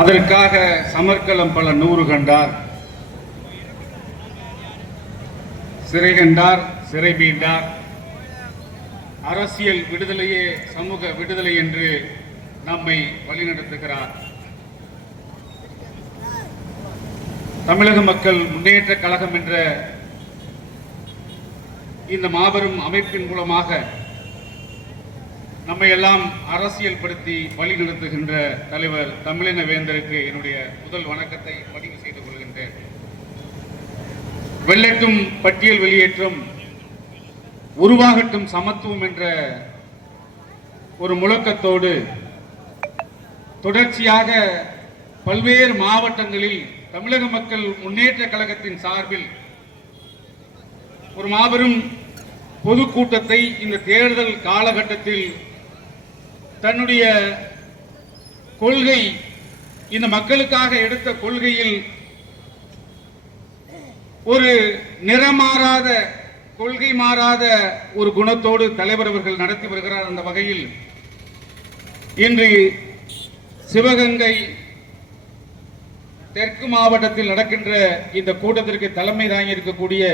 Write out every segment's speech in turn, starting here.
அதற்காக சமர்க்களம் பல 100 கண்டார், சிறை கண்டார், சிறை மீண்டார். அரசியல் விடுதலையே சமூக விடுதலை என்று நம்மை வழிநடத்துகிறார். தமிழக மக்கள் முன்னேற்ற கழகம் என்ற இந்த மாபெரும் அமைப்பின் மூலமாக நம்மை எல்லாம் அரசியல் படுத்தி வழி நடத்துகின்ற தலைவர் தமிழின வேந்தருக்கு என்னுடைய முதல் வணக்கத்தை பதிவு செய்து கொள்கின்றேன். வெள்ளட்டும் பட்டியல் வெளியேற்றம், உருவாகட்டும் சமத்துவம் என்ற ஒரு முழக்கத்தோடு தொடர்ச்சியாக பல்வேறு மாவட்டங்களில் தமிழக மக்கள் முன்னேற்ற கழகத்தின் சார்பில் ஒரு மாபெரும் பொதுக்கூட்டத்தை இந்த தேர்தல் காலகட்டத்தில் தன்னுடைய கொள்கை, இந்த மக்களுக்காக எடுத்த கொள்கையில் ஒரு நிறமாறாத, கொள்கை மாறாத ஒரு குணத்தோடு தலைவர் அவர்கள் நடத்தி வருகிறார். அந்த வகையில் இன்று சிவகங்கை தெற்கு மாவட்டத்தில் நடக்கின்ற இந்த கூட்டத்திற்கு தலைமை தாங்கி இருக்கக்கூடிய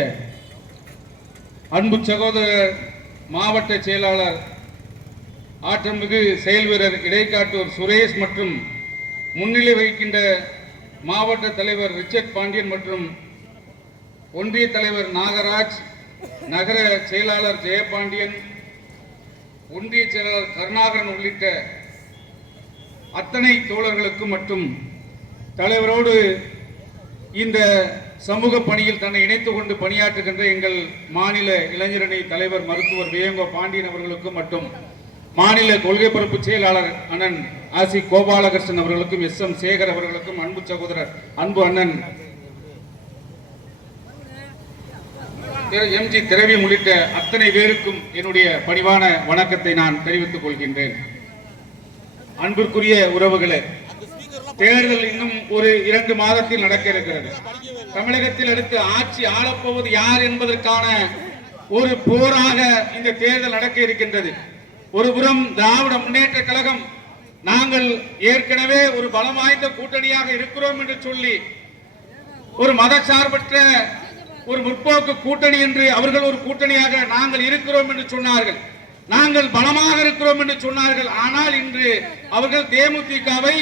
அன்பு சகோதரர் மாவட்ட செயலாளர் ஆற்றமிகு செயல் வீரர் இடைக்காட்டூர் சுரேஷ் மற்றும் முன்னிலை வகிக்கின்ற மாவட்ட தலைவர் ரிச்சர்ட் பாண்டியன் மற்றும் ஒன்றிய தலைவர் நாகராஜ், நகர செயலாளர் ஜெயபாண்டியன், ஒன்றிய செயலாளர் கருணாகரன் உள்ளிட்ட அத்தனை தோழர்களுக்கும் மற்றும் தலைவரோடு இந்த சமூக பணியில் தன்னை இணைத்துக் கொண்டு பணியாற்றுகின்ற எங்கள் மாநில இளைஞரணி தலைவர் மருத்துவர் வேங்கோ பாண்டியன் அவர்களுக்கும் மற்றும் மாநில கொள்கை பரப்பு செயலாளர் அண்ணன் ஆசி கோபாலகிருஷ்ணன் அவர்களுக்கும், SM சேகர் அவர்களுக்கும், அன்பு சகோதரர் அன்பு அண்ணன் MG திரவியம் உள்ளிட்ட அத்தனை பேருக்கும் என்னுடைய பணிவான வணக்கத்தை நான் தெரிவித்துக் கொள்கின்றேன். அன்பிற்குரிய உறவுகளே, தேர்தல் இன்னும் ஒரு 2 மாதத்தில் நடக்க இருக்கிறது. தமிழகத்தில் அடுத்து ஆட்சி ஆளப்போவது யார் என்பதற்கான ஒரு போராக இந்த தேர்தல் நடக்க இருக்கின்றது. ஒருபுறம் திராவிட முன்னேற்ற கழகம் நாங்கள் ஏற்கனவே ஒரு பலம் வாய்ந்த கூட்டணியாக இருக்கிறோம் என்று சொல்லி ஒரு மதசார்பற்ற ஒரு முற்போக்கு கூட்டணி என்று அவர்கள் ஒரு கூட்டணியாக நாங்கள் இருக்கிறோம் என்று சொன்னார்கள், நாங்கள் பலமாக இருக்கிறோம் என்று சொன்னார்கள். ஆனால் இன்று அவர்கள் தேமுதிகவை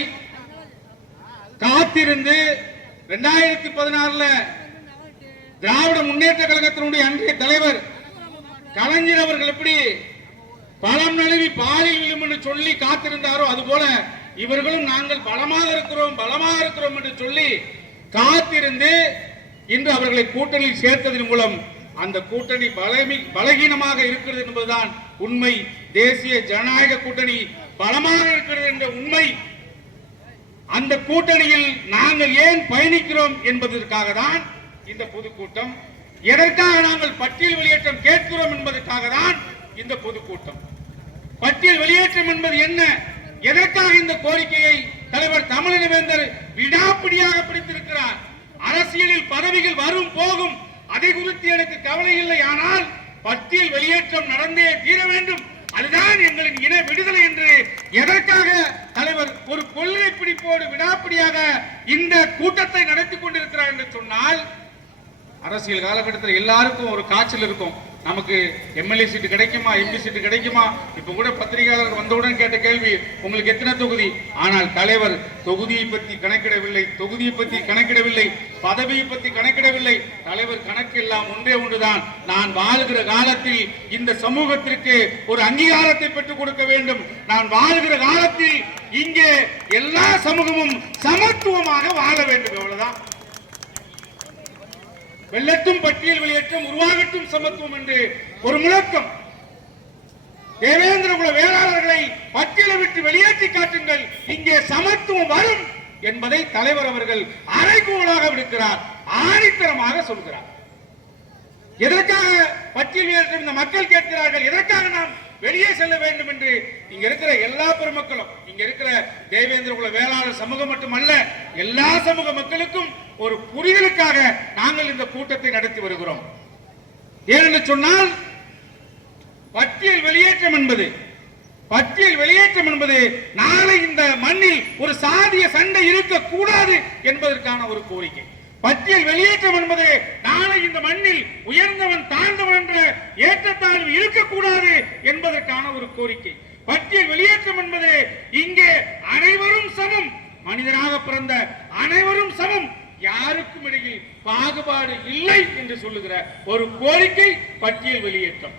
காத்திருந்து 2016 திராவிட முன்னேற்ற கழகத்தினுடைய அன்றைய தலைவர் கலைஞர் அவர்கள் எப்படி பலம் நழுவி பாலில் விழும் என்று சொல்லி காத்திருந்தாரோ அதுபோல இவர்களும் நாங்கள் பலமாக இருக்கிறோம் என்று சொல்லி காத்திருந்து இன்று அவர்களை கூட்டணியில் சேர்த்ததன் மூலம் அந்த கூட்டணி பலகீனமாக இருக்கிறது என்பதுதான் உண்மை. தேசிய ஜனநாயக கூட்டணி பலமாக இருக்கிறது என்ற உண்மை. அந்த கூட்டணியில் நாங்கள் ஏன் பயணிக்கிறோம் என்பதற்காக தான் இந்த பொதுக்கூட்டம். எதற்காக நாங்கள் பட்டியல் வெளியேற்றம் கேட்கிறோம் என்பதற்காக தான் இந்த பொதுக்கூட்டம். பட்டியல் வெளியேற்றம் என்பது என்ன, எதற்காக இந்த கோரிக்கையை தலைவர் தமிழின வேந்தர் விடாப்பிடியாக பிடித்திருக்கிறார். அரசியலில் பதவிகள் வரும் போகும், அதை குறித்து எனக்கு கவலை இல்லை. ஆனால் பட்டியல் வெளியேற்றம் நடந்தே தீர வேண்டும், அதுதான் எங்களின் இன விடுதலை என்று எதற்காக தலைவர் ஒரு கொள்கை பிடிப்போடு விடாப்பிடியாக இந்த கூட்டத்தை நடத்தி கொண்டிருக்கிறார் என்று சொன்னால், அரசியல் காலகட்டத்தில் எல்லாருக்கும் ஒரு காய்ச்சல் இருக்கும். நமக்கு MLA சீட்டு கிடைக்குமா, MP சீட்டு கிடைக்குமா? இப்ப கூட பத்திரிகையாளர் வந்தவுடன் கேட்ட கேள்வி, உங்களுக்கு எத்தனை தொகுதி? ஆனால் தலைவர் தொகுதியை பற்றி கணக்கிடவில்லை, பதவியை பற்றி கணக்கிடவில்லை. தலைவர் கணக்கு எல்லாம் ஒன்றே ஒன்றுதான், நான் வாழ்கிற காலத்தில் இந்த சமூகத்திற்கு ஒரு அங்கீகாரத்தை பெற்றுக் கொடுக்க வேண்டும். நான் வாழ்கிற காலத்தில் இங்கே எல்லா சமூகமும் சமத்துவமாக வாழ வேண்டும், அவ்வளவுதான். வெள்ளட்டும் பட்டியல் வெளியேற்றம், உருவாகட்டும் சமத்துவம் என்று ஒரு முழக்கம். தேவேந்திர குல வேளாளர்களை பட்டியலை விட்டு வெளியேற்றி காட்டுங்கள், இங்கே சமத்துவம் வரும் என்பதை தலைவர் அவர்கள் அறைகூவலாக விடுக்கிறார், ஆணித்தரமாக சொல்கிறார். எதற்காக பட்டியல் வெளியேற்றம் இந்த மக்கள் கேட்கிறார்கள், எதற்காக நாம் வெளியே செல்ல வேண்டும் என்று இங்க இருக்கிற எல்லா பெருமக்களும், இங்க இருக்கிற தேவேந்திர குல வேளாளர் சமூகம் மட்டுமல்ல, எல்லா சமூக மக்களுக்கும் ஒரு புரிதலுக்காக நாங்கள் இந்த கூட்டத்தை நடத்தி வருகிறோம். ஏனென்று சொன்னால், பட்டியல் வெளியேற்றம் என்பது பட்டியல் வெளியேற்றம் என்பது நாளை இந்த மண்ணில் ஒரு சாதிய சண்டை இருக்கக்கூடாது என்பதற்கான ஒரு கோரிக்கை. பட்டியல் வெளியேற்றம் என்பது நாளை இந்த மண்ணில் உயர்ந்தவன் தாழ்ந்தவன் என்ற ஏற்றத்தாழ்வு இருக்கக்கூடாது என்பதற்கான ஒரு கோரிக்கை. பட்டியல் வெளியேற்றம் என்பது இங்கே அனைவரும் சமம், மனிதராக பிறந்த அனைவரும் சமம், யாருக்கும் இடையில் பாகுபாடு இல்லை என்று சொல்லுகிற ஒரு கோரிக்கை பட்டியல் வெளியேற்றம்.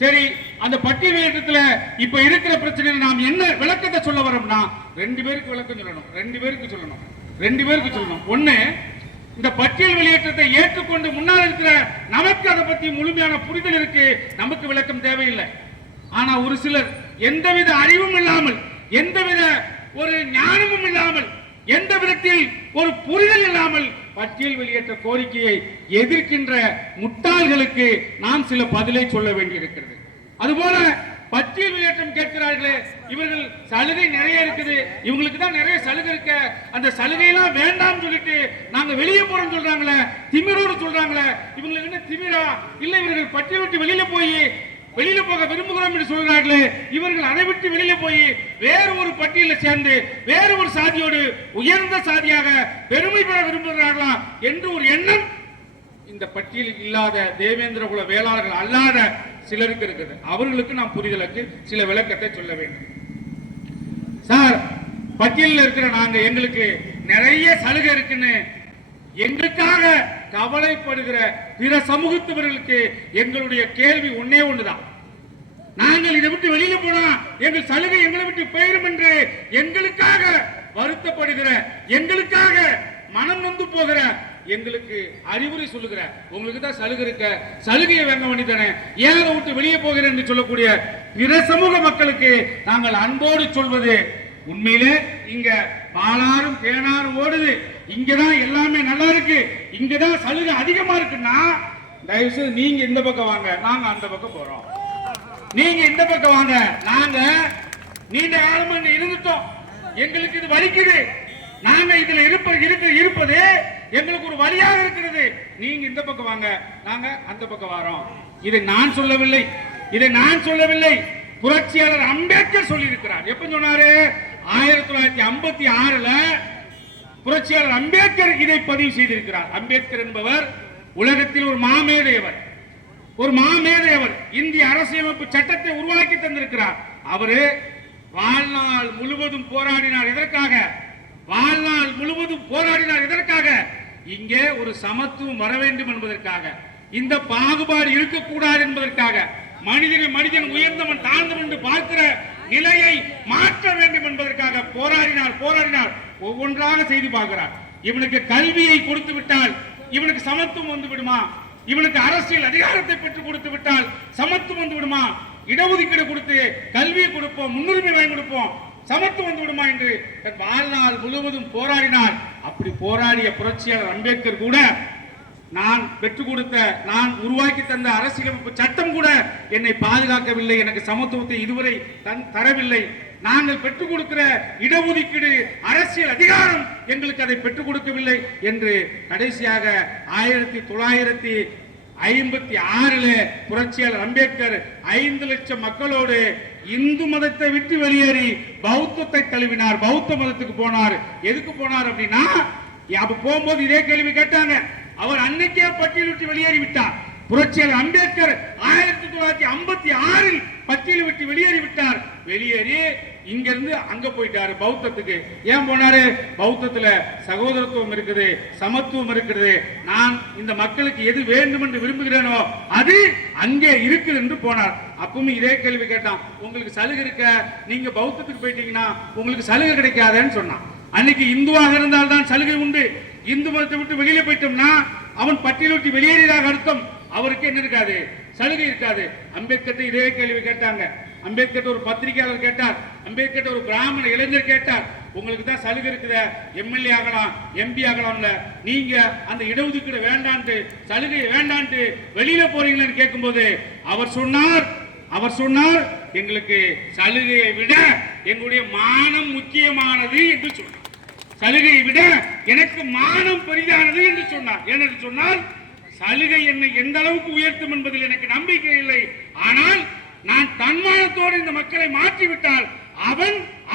சரி, அந்த பட்டியல் வெளியேற்றத்தில் இப்ப இருக்கிற பிரச்சனை நாம் என்ன விளக்கத்தை சொல்ல வரோம்னா, ரெண்டு பேருக்கு விளக்கம் சொல்லணும், ரெண்டு பேருக்கு சொல்லணும். ஒண்ணு, இந்த பட்டியல் வெளியேற்றத்தை ஏற்றுக்கொண்டு முன்னால் இருக்கிற நமக்கு அதை பத்தி முழுமையான புரிதல் இருக்கு, நமக்கு விளக்கம் தேவையில்லை. ஆனா ஒரு சிலர் எந்தவித அறிவும் இல்லாமல், எந்தவித ஒரு ஞானமும் இல்லாமல், எந்த விதத்தில் ஒரு புரிதல் இல்லாமல் பட்டியல் வெளியேற்ற கோரிக்கையை எதிர்க்கின்ற முட்டாள்களுக்கு நாம் சில பதிலை சொல்ல வேண்டியிருக்கிறது. அதுபோல பட்டியல் வெளியேற்றம் கேட்கிறார்களே, இவர்கள் சலுகை நிறைய இருக்குது, இவங்களுக்கு தான் நிறைய சலுகை இருக்க, அந்த சலுகையெல்லாம் வேண்டாம் சொல்லிட்டு நாங்க வெளியே போறோம் சொல்றாங்களே, திமிரோடு சொல்றாங்களே, இவங்களுக்கு என்ன திமிரா? இல்ல இவர்கள் பட்டியல் விட்டு வெளியில போக விரும்புகிறோம் என்று சொல்கிறார்களே, இவர்கள் அதை விட்டு வெளியில போய் வேறு ஒரு பட்டியலில் சேர்ந்து வேறு ஒரு சாதியோடு உயர்ந்த சாதியாக பெருமை பெற விரும்புகிறார்களா என்று ஒரு எண்ணம் இந்த பட்டியலில் இல்லாத தேவேந்திர குல வேளாளர்கள் அல்லாத சிலருக்கு இருக்குது. அவர்களுக்கு நாம் புரிதலுக்கு சில விளக்கத்தை சொல்ல வேண்டும். சார், பட்டியலில் இருக்கிற நாங்க எங்களுக்கு நிறைய சலுகை இருக்குன்னு எங்களுக்காக கவலைப்படுகிற பிற சமூகத்தவர்களுக்கு எங்களுடைய கேள்வி ஒன்னே ஒண்ணுதான். நாங்கள் இதை விட்டு வெளியில போனா எங்கள் சலுகை எங்களை விட்டு போயிடும் என்று எங்களுக்காக வருத்தப்படுகிற, எங்களுக்காக மனம் நொந்து போகிற, எங்களுக்கு அறிவுரை சொல்லுகிற, உங்களுக்கு தான் சலுகை இருக்க, சலுகையை வேங்க வேண்டியதானே, ஏன் அதை விட்டு வெளியே போகிறேன் என்று சொல்லக்கூடிய பிற சமூக மக்களுக்கு நாங்கள் அன்போடு சொல்வது, உண்மையிலே இங்க பாலாரும் தேனாரும் ஓடுது, இங்கதான் எல்லாமே நல்லா இருக்கு, இங்கதான் சலுகை அதிகமா இருக்குன்னா தயவுசெய்து நீங்க இந்த பக்கம் வாங்க, நாங்க அந்த பக்கம் போறோம். நீங்க இந்த பக்கம் வாங்க, நாங்க நீண்ட காலமா இருந்துட்டோம், எங்களுக்கு இது வலிக்குது, நாங்க இதுல இருப்பது எங்களுக்கு ஒரு வழியாக இருக்கிறது. நீங்க இந்த பக்கம் வாங்க, நாங்க அந்த பக்கம் வரோம். இதை நான் சொல்லவில்லை, புரட்சியாளர் அம்பேத்கர் சொல்லி இருக்கிறார். எப்ப சொன்னாரு? 1956ல புரட்சியாளர் அம்பேத்கர் இதை பதிவு செய்திருக்கிறார். அம்பேத்கர் என்பவர் உலகத்தில் ஒரு மாமேதையவர், இந்திய அரசியலமைப்பு சட்டத்தை உருவாக்கி தந்திருக்கிறார். அவரு வாழ்நாள் முழுவதும் போராடினார். எதற்காக? இங்கே ஒரு சமத்துவம் வர வேண்டும் என்பதற்காக, இந்த பாகுபாடு இருக்கக்கூடாது என்பதற்காக, மனிதன் உயர்ந்தவன் தாழ்ந்தவன் என்று பார்க்கிற நிலையை மாற்ற வேண்டும் என்பதற்காக போராடினார். ஒவ்வொன்றாக செய்து பார்க்கிறார். இவனுக்கு கல்வியை கொடுத்து விட்டால் இவனுக்கு சமத்துவம் வந்து விடுமா? இவனுக்கு அரசியல் அதிகாரத்தை பெற்றுக் கொடுத்து விட்டால் சமத்துவம் வந்து விடுமா? இடஒதுக்கீடு கொடுத்து கல்வியை கொடுப்போம், முன்னுரிமை வாங்கி கொடுப்போம், சமத்துவம் வந்து விடுமா என்று வாழ்நாள் முழுவதும் போராடினார். அப்படி போராடிய புரட்சியாளர் அம்பேத்கர் கூட, நான் பெற்றுக் கொடுத்த, நான் உருவாக்கி தந்த அரசியலமைப்பு சட்டம் கூட என்னை பாதுகாக்கவில்லை, எனக்கு சமத்துவத்தை இதுவரை தரவில்லை, நாங்கள் பெற்றுக் கொடுக்கிற இடஒதுக்கீடு அரசியல் அதிகாரம் எங்களுக்கு அதை பெற்றுக் கொடுக்கவில்லை என்று கடைசியாக 1956 புரட்சியாளர் அம்பேத்கர் 5 லட்சம் மக்களோடு இந்து மதத்தை விட்டு வெளியேறி பௌத்தத்தை தழுவினார். பௌத்த மதத்துக்கு போனார். எதுக்கு போனார் அப்படின்னா, அப்ப போகும்போது இதே கேள்வி கேட்டாங்க. அவர் அன்னைக்கே பட்டியல் விட்டு வெளியேறி விட்டார். புரட்சியாளர் அம்பேத்கர் 1956 பட்டியல் விட்டு வெளியேறி விட்டார். வெளியேறி இங்கிருந்து அங்க போயிட்டாரு பௌத்தத்துக்கு. ஏன் போனாரு? பௌத்தத்துல சகோதரத்துவம் இருக்குது, சமத்துவம் இருக்குது, நான் இந்த மக்களுக்கு எது வேண்டும் என்று விரும்புகிறேனோ அது அங்கே இருக்குது என்று போனார். அப்பவும் இதே கேள்வி கேட்டான், உங்களுக்கு சலுகை இருக்க, நீங்க பௌத்தத்துக்கு போயிட்டீங்கன்னா உங்களுக்கு சலுகை கிடைக்காதுன்னு சொன்னான். அன்னைக்கு இந்துவாக இருந்தால் தான் சலுகை உண்டு. இந்து மதத்தை விட்டு வெளியில போயிட்டோம்னா அவன் பட்டியல் விட்டு வெளியேறியதாக அர்த்தம். அவருக்கு என்ன இருக்காது? சலுகை இருக்காது. அம்பேத்கர் இதே கேள்வி கேட்டாங்க. அம்பேத்கர் ஒரு பத்திரிகையாளர் கேட்டார், அம்பேத்கர் ஒரு பிராமண இளைஞர் கேட்டார், உங்களுக்கு தான் சலுகை இருக்குத, எம்எல்ஏ ஆகலாம், எம்பி ஆகலாம்ல, நீங்க அந்த இடஒதுக்கீடு வேண்டான்ட்டு, சலுகை வேண்டான்ட்டு வெளியில போறீங்கன்னு கேட்கும்போது அவர் சொன்னார் எங்களுக்கு சலுகையை விட எங்களுடைய மானம் முக்கியமானது என்று சொன்னார். சலுகையை விட எனக்கு மானம் பெரிதானது என்று சொன்னார். ஏனென்று சொன்னால், சலுகை என்னை எந்த அளவுக்கு உயர்த்தும் என்பதில் எனக்கு நம்பிக்கை இல்லை. ஆனால் நான் தன்மானத்தோடு இந்த மக்களை மாற்றிவிட்டால்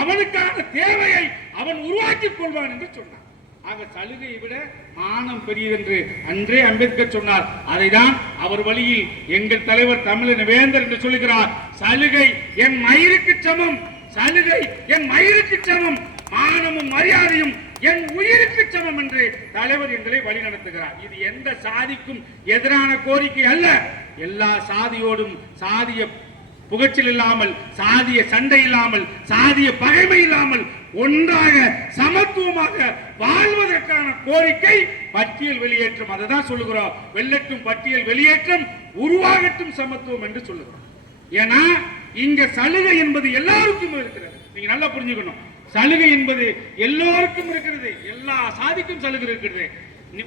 அவனுக்கான தேவையை அவன் உருவாக்கிக் கொள்வான் என்று சொன்னான். ஆக சலுகையை விட மானம் பெரியது என்று அன்றே அம்பேத்கர் சொன்னார். அதைதான் அவர் வழியில் எங்கள் தலைவர் தமிழன் வேந்தர் என்று சொல்லுகிறார். சலுகை என் மயிருக்கு சமம், சலுகை என் மயிருக்கு சமம், மானமும் மரியாதையும் என் உயிருக்கு சமம் என்று தலைவர் எங்களை வழி நடத்துகிறார். இது எந்த சாதிக்கும் எதிரான கோரிக்கை அல்ல. எல்லா சாதியோடும் சாதிய புகழ்ச்சில் இல்லாமல், சாதிய சண்டை இல்லாமல், சாதிய பகைமை இல்லாமல் ஒன்றாக சமத்துவமாக வாழ்வதற்கான கோரிக்கை பட்டியல் வெளியேற்றம். அதை தான் சொல்லுகிறோம். வெள்ளட்டும் பட்டியல் வெளியேற்றம், உருவாகட்டும் சமத்துவம் என்று சொல்லுகிறோம். ஏன்னா இங்க சலுகை என்பது எல்லாருக்கும் இருக்கிறது. நீங்க நல்லா புரிஞ்சுக்கணும். சலுகை என்பது எல்லோருக்கும் இருக்கிறது. எல்லா சாதிக்கும் சலுகை இருக்கிறது.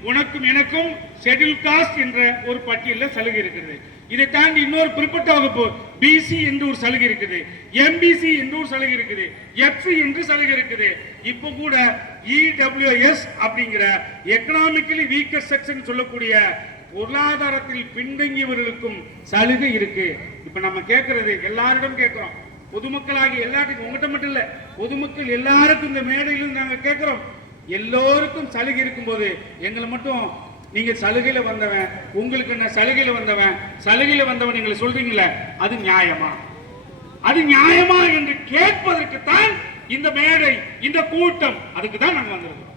உனக்கும் எனக்கும் ஷெட்யூல் காஸ்ட் என்ற ஒரு பட்டியலில் சலுகை இருக்கிறது. இதை தாண்டி இன்னொரு குறிப்பிட்ட வகுப்பு பிசி என்று ஒரு சலுகை இருக்குது, எம்பிசி என்று ஒரு சலுகை இருக்குது, எஃப்சி என்று சலுகை இருக்குது. இப்ப கூட இடபிள்யூஎஸ் அப்படிங்கிற எக்கனாமிக்கலி வீக்கர் செக்ஷன் சொல்லக்கூடிய பொருளாதாரத்தில் பின்தங்கியவர்களுக்கும் சலுகை இருக்கு. இப்ப நம்ம கேட்கறது, எல்லாரிடம் கேட்கிறோம், பொதுமக்களாகி எல்லாத்துக்கும், உங்ககிட்ட மட்டும் இல்ல, பொதுமக்கள் எல்லாருக்கும் இந்த மேடையிலும் நாங்க கேட்கிறோம். எல்லோருக்கும் சலுகை இருக்கும் போது எங்களை மட்டும் நீங்க சலுகையில வந்தவன், உங்களுக்கு என்ன சலுகையில வந்தவன், சலுகையில வந்தவன் நீங்க சொல்றீங்களே, அது நியாயமா? அது நியாயமா என்று கேட்பதற்கு தான் இந்த மேடை, இந்த கூட்டம். அதுக்கு தான் நாங்க வந்திருக்கிறோம்.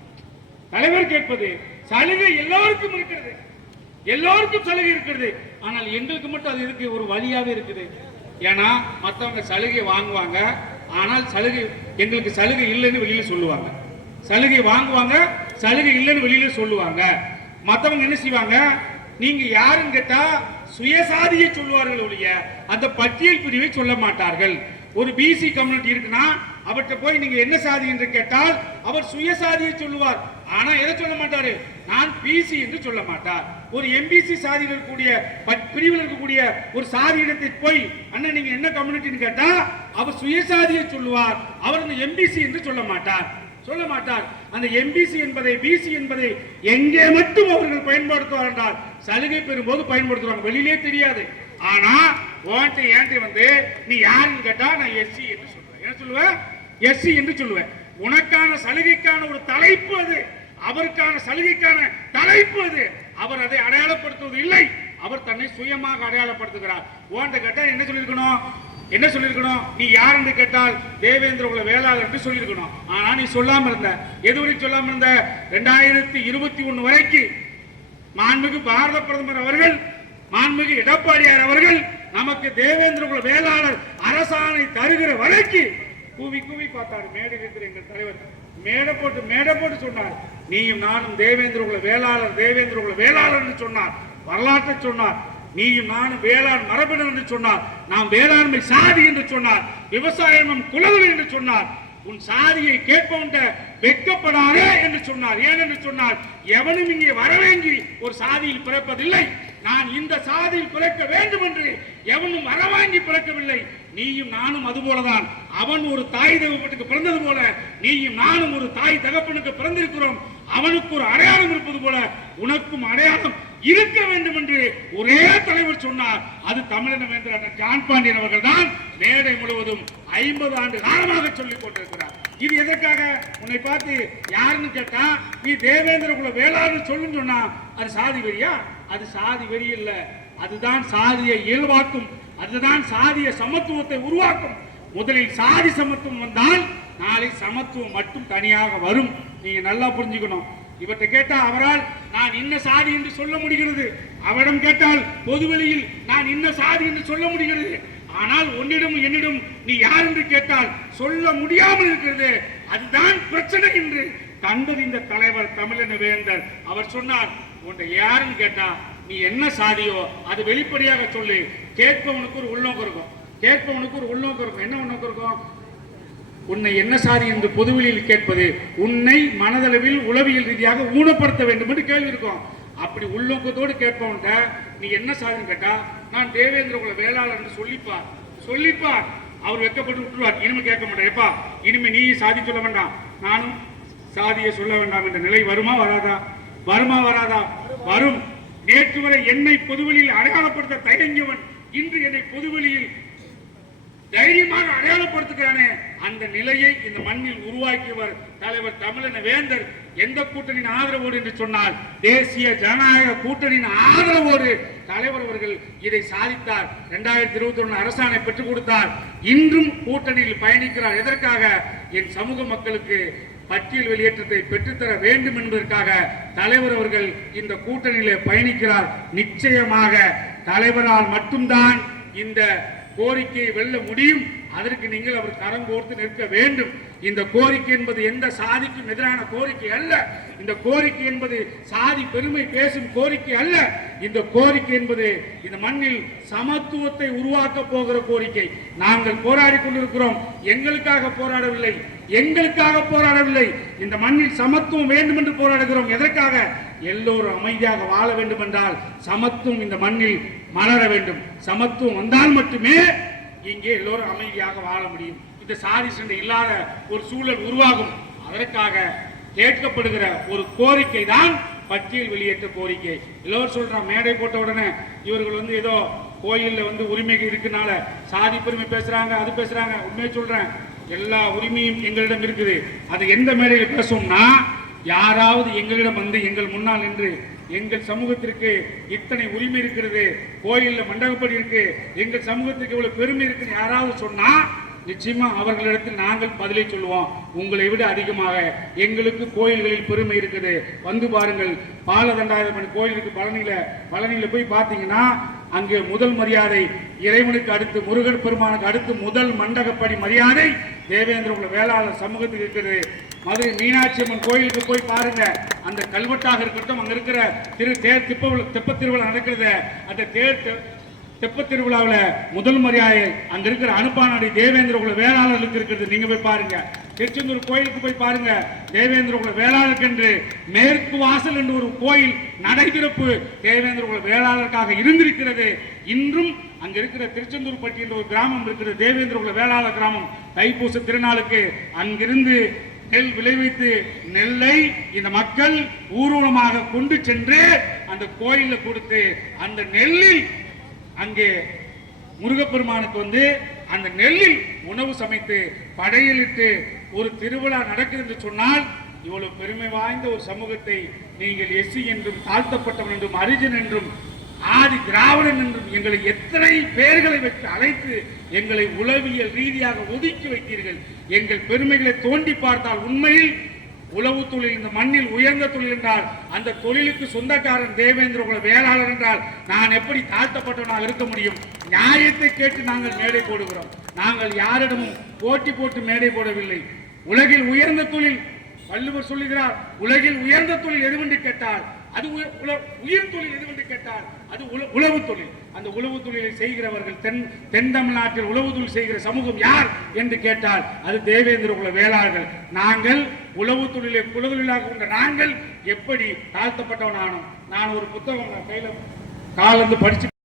தலைவர் கேட்பது, சலுகை எல்லோருக்கும் இருக்கிறது, எல்லோருக்கும் சலுகை இருக்கிறது. ஆனால் எங்களுக்கு மட்டும் அது இருக்கு, ஒரு வழியாவே இருக்குது. ஏன்னா மற்றவங்க சலுகை வாங்குவாங்க, ஆனால் சலுகை எங்களுக்கு சலுகை இல்லைன்னு வெளியில சொல்லுவாங்க. சலுகை வாங்குவாங்க, சலுகை இல்லைன்னு வெளியில சொல்லுவாங்க. மற்றவங்க என்ன செய்வாங்க, நீங்க யாருன்னு கேட்டா சுயசாதியை சொல்லுவார்கள் ஒழிய அந்த பட்டியல் பிரிவை சொல்ல மாட்டார்கள். ஒரு பிசி கம்யூனிட்டி இருக்குன்னா அவர்கிட்ட போய் நீங்க என்ன சாதி என்று கேட்டால் அவர் சுயசாதியை சொல்லுவார். ஆனா எதை சொல்ல மாட்டாரு, நான் பிசி என்று சொல்ல மாட்டார். ஒரு எம்பிசி சாதியில் இருக்கக்கூடிய பிரிவில் இருக்கக்கூடிய ஒரு சாதி இடத்தை போய் அண்ணன் நீங்க என்ன கம்யூனிட்டின்னு கேட்டா அவர் சுயசாதியை சொல்லுவார். அவர் இந்த எம்பிசி என்று சொல்ல மாட்டார். அந்த எம்பிசி என்பதை, பிசி என்பதை எங்கே மட்டும் அவர்கள் பயன்படுத்துவார் என்றால் சலுகை பெறும்போது பயன்படுத்துவாங்க, வெளியிலே தெரியாது. ஆனா ஏன்ட்டு வந்து நீ யாருன்னு கேட்டா நான் எஸ்சி என்று சொல்றேன். என்ன சொல்லுவேன்? எஸ்சி என்று சொல்லுவேன். உனக்கான சலுகைக்கான ஒரு தலைப்பு அது, அவருக்கான சலுகைக்கான தலைப்பு அது. அவர் அதை அடையாளப்படுத்துவது இல்லை, அவர் தன்னை சுயமாக அடையாளப்படுத்துகிறார். ஓன்ட்ட கேட்டா என்ன சொல்லிருக்கணும்? என்ன சொல்லிருக்கணும்? நீ யார் என்று கேட்டால் தேவேந்திர குல வேளாளர் என்று சொல்லியிருக்கணும். ஆனா நீ சொல்லாம இருந்த. எதுவரைக்கும் சொல்லாம இருந்த? 2021 வரைக்கும் மாண்புமிகு பாரத பிரதமர் அவர்கள், மாண்புமிகு எடப்பாடியார் அவர்கள் நமக்கு தேவேந்திர குல வேளாளர் அரசாணை தருகிற வரைக்கும் கூவி கூவி பார்த்தார். மேடை இருக்கிற எங்கள் தலைவர் மேடை போட்டு சொன்னார், நீயும் நானும் தேவேந்திர குல வேளாளர், தேவேந்திர குல வேளாளர் என்று சொன்னார். வரலாற்றை சொன்னார். நீயும் நானும் வேளாண் மரபினர் என்று சொன்னார். நாம் வேளாண்மை சாதி என்று சொன்னார். விவசாயம் குலதொழில் என்று சொன்னார். உன் சாதியை கேட்பவன் வெட்கப்படாதே என்று சொன்னார். ஏனென்று சொன்னார், எவனும் இங்கே வரவேண்டி ஒரு சாதியில் பிறப்பதில்லை. நான் இந்த சாதியில் பிறக்க வேண்டும் என்று எவனும் வரவாங்கி பிறக்கவில்லை. நீயும் நானும் அது போலதான். அவன் ஒரு தாய் தகப்பனுக்கு பிறந்தது போல நீயும் நானும் ஒரு தாய் தகப்பனுக்கு பிறந்திருக்கிறோம். அவனுக்கு ஒரு அடையாளம் இருப்பது போல உனக்கும் அடையாளம் இருக்க வேண்டும் என்று ஒரே தலைவர் சொன்னார். அது தமிழன வேந்தர் ஜான் பாண்டியன் அவர்கள் தான் மேடை முழுவதும் 50 ஆண்டு காலமாக சொல்லிக் கொண்டிருக்கிறார். இது எதற்காக? உன்னை பார்த்து யாருன்னு கேட்டா நீ தேவேந்திர குல வேளாளர் சொல்லுன்னு சொன்னா அது சாதி வெறியா? அது சாதி வெறி இல்ல, அதுதான் சாதியை இயல்பாக்கும், அதுதான் சாதிய சமத்துவத்தை உருவாக்கும். முதலில் சாதி சமத்துவம் வந்தால் நாளை சமத்துவம் மட்டும் தனியாக வரும். நீங்க நல்லா புரிஞ்சுக்கணும். இவற்றை கேட்டா அவரால் நான் இன்ன சாதி என்று சொல்ல முடிகிறது, அவரிடம் கேட்டால் பொதுவெளியில் நான் இன்ன சாதி என்று சொல்ல முடிகிறது. ஆனால் உன்னிடம் என்னிடம் நீ யார் என்று கேட்டால் சொல்ல முடியாமல் இருக்கிறது. அதுதான் பிரச்சனை என்று கண்டறிந்த தலைவர் தமிழன வேந்தர் அவர் சொன்னார், உன்னை யாருன்னு கேட்டா நீ என்ன சாதியோ அது வெளிப்படையாக சொல்லு. கேட்பவனுக்கு ஒரு உள்நோக்கம் இருக்கும், கேட்பவனுக்கு ஒரு உள்நோக்கம் இருக்கும். என்ன உள்நோக்கம் இருக்கும்? உன்னை என்ன சாதி என்று பொதுவெளியில் கேட்பது உன்னை மனதளவில் உளவியல் ரீதியாக ஊனப்படுத்த வேண்டும் என்று கேள்வி இருக்கும். அப்படி உள்நோக்கத்தோடு கேட்பவன்ட்ட நீ என்ன சாதின்னு கேட்டா நான் தேவேந்திர குல வேளாளர் என்று சொல்லிப்பார். அவர் வெட்கப்பட்டு விட்டுருவார். இனிமே கேட்க மாட்டேன், எப்பா இனிமே நீ சாதி சொல்ல வேண்டாம், நானும் சாதியை சொல்ல வேண்டாம் என்ற நிலை வருமா வராதா? வரும். நேற்று வரை என்னை பொதுவெளியில் அடையாளப்படுத்த தயங்கியவன் இன்று என்னை பொதுவெளியில் தைரியமாக அடையாளப்படுத்துகிறானே, அந்த நிலையை இந்த மண்ணில் உருவாக்கியவர் தலைவர் தமிழன வேந்தர். எந்த கூட்டணியின் ஆதரவோடு என்று சொன்னால் தேசிய ஜனநாயக கூட்டணியின் ஆதரவோடு தலைவர் அவர்கள் இதை சாதித்தார். 2021 அரசாணை பெற்றுக் கொடுத்தார். இன்றும் கூட்டணியில் பயணிக்கிறார். எதற்காக? என் சமூக மக்களுக்கு பட்டியல் வெளியேற்றத்தை பெற்றுத்தர வேண்டும் என்பதற்காக தலைவர் அவர்கள் இந்த கூட்டணியிலே பயணிக்கிறார். நிச்சயமாக தலைவரால் மட்டும்தான் இந்த கோரிக்கையை வெல்ல முடியும். அதற்கு நீங்கள் அவர் கரம் கோர்த்து நிற்க வேண்டும். இந்த கோரிக்கை என்பது எந்த சாதிக்கும் எதிரான கோரிக்கை அல்ல. இந்த கோரிக்கை என்பது சாதி பெருமை பேசும் கோரிக்கை அல்ல. இந்த கோரிக்கை என்பது இந்த மண்ணில் சமத்துவத்தை உருவாக்க போகிற கோரிக்கை. நாங்கள் போராடி கொண்டிருக்கிறோம். எங்களுக்காக போராடவில்லை, இந்த மண்ணில் சமத்துவம் வேண்டும் என்று போராடுகிறோம். எதற்காக? எல்லோரும் அமைதியாக வாழ வேண்டும் என்றால் சமத்துவம் இந்த மண்ணில் மலர வேண்டும். சமத்துவம் வந்தால் மட்டுமே இங்கே எல்லோரும் அமைதியாக வாழ முடியும். இந்த சாதி சண்டை இல்லாத ஒரு சூழல் உருவாகும். அதற்காக கேட்கப்படுகிற ஒரு கோரிக்கை தான் பட்டியல் வெளியேற்ற கோரிக்கை. எல்லோரும் சொல்றான், மேடை போட்ட உடனே இவர்கள் ஏதோ கோயில்ல உரிமை இருக்குனால சாதி பெருமை பேசுறாங்க, அது பேசுறாங்க. உண்மையை சொல்றேன், எல்லா உரிமையும் எங்களிடம் இருக்குது. அது எந்த மேடையில் பேசும்னா, யாராவது எங்களிடம் எங்கள் முன்னால் நின்று எங்கள் சமூகத்திற்கு இத்தனை உரிமை இருக்கிறது, கோயில்ல மண்டபப்படி இருக்கு, எங்கள் சமூகத்திற்கு இவ்வளவு பெருமை இருக்குன்னு யாராவது சொன்னா நிச்சயமா அவர்களிடத்தில் நாங்கள் பதிலை சொல்லுவோம். உங்களை விட அதிகமாக எங்களுக்கு கோயில்களில் பெருமை இருக்குது, வந்து பாருங்கள். பாலதண்டாயுதபவன் கோயில் இருக்கு பழனியில போய் பார்த்தீங்கன்னா அங்கே முதல் மரியாதை இறைவனுக்கு அடுத்து, முருகன் பெருமானுக்கு அடுத்து முதல் மண்டகப்படி மரியாதை தேவேந்திர குல வேளாளர் சமூகத்துக்கு இருக்கிறது. மதுரை மீனாட்சி அம்மன் கோயிலுக்கு போய் பாருங்க. அந்த கல்வெட்டாக இருக்கட்டும், அங்க இருக்கிற தெப்ப திருவிழா நடக்கிறது. அந்த தெப்ப திருவிழாவில் முதல் மரியாதை அங்க இருக்கிற அனுப்பானடி தேவேந்திர குல வேளாளர்களுக்கு இருக்கிறது. நீங்க போய் பாருங்க. திருச்செந்தூர் கோயிலுக்கு போய் பாருங்க. தேவேந்திர குல வேளாளருக்கு என்று மேற்கு வாசல் என்று ஒரு கோயில் நடைதிறப்பு தேவேந்திர குல வேளாளருக்காக இருந்திருக்கிறது. இன்றும் அங்க இருக்கிற திருச்செந்தூர் பட்டி என்ற ஒரு கிராமம் இருக்கிறது, தேவேந்திர குல வேளாளர் கிராமம். தைப்பூச திருநாளுக்கு அங்கிருந்து நெல் விளைவித்து நெல்லை இந்த மக்கள் ஊர்வலமாக கொண்டு சென்று அந்த கோயில கொடுத்து அந்த நெல்லில் அங்கே முருகப்பெருமானுக்கு அந்த நெல்லில் உணவு சமைத்து படையலிட்டு ஒரு திருவிழா நடக்குது என்று சொன்னால், இவ்வளவு பெருமை வாய்ந்த ஒரு சமூகத்தை நீங்கள் எஸ்சி என்றும், தாழ்த்தப்பட்டவன் என்றும், அரிஜன் என்றும், ஆதி திராவிடன் என்றும் எங்களை எத்தனை பெயர்களை வைத்து அழைத்து எங்களை உளவியல் ரீதியாக ஒதுக்கி வைத்தீர்கள். எங்கள் பெருமைகளை தோண்டி பார்த்தால் உண்மையில் உளவு தொழில் இந்த மண்ணில் உயர்ந்த தொழில் என்றால் அந்த தொழிலுக்கு சொந்தக்காரன் தேவேந்திர குல வேளாளர் என்றால் நான் எப்படி தாழ்த்தப்பட்டவனாக இருக்க முடியும்? நியாயத்தை கேட்டு நாங்கள் மேடை போடுகிறோம். நாங்கள் யாரிடமும் போட்டி போட்டு மேடை போடவில்லை. உலகில் உயர்ந்த தொழில் வள்ளுவர் சொல்லுகிறார், உலகில் உயர்ந்த தொழில் எதுவென்று கேட்டால் அது உயிர் தொழில் எதுவென்று கேட்டால் அது உளவு தொழில். அந்த உளவு தொழிலை செய்கிறவர்கள் தென் தமிழ்நாட்டில் உளவு தொழில் செய்கிற சமூகம் யார் என்று கேட்டால் அது தேவேந்திர குல வேளாளர்கள். நாங்கள் உளவு தொழிலை குலதொழிலாக கொண்ட நாங்கள் எப்படி தாழ்த்தப்பட்டவனானோம்? நான் ஒரு புத்தகம் கையில காலிலிருந்து படிச்சு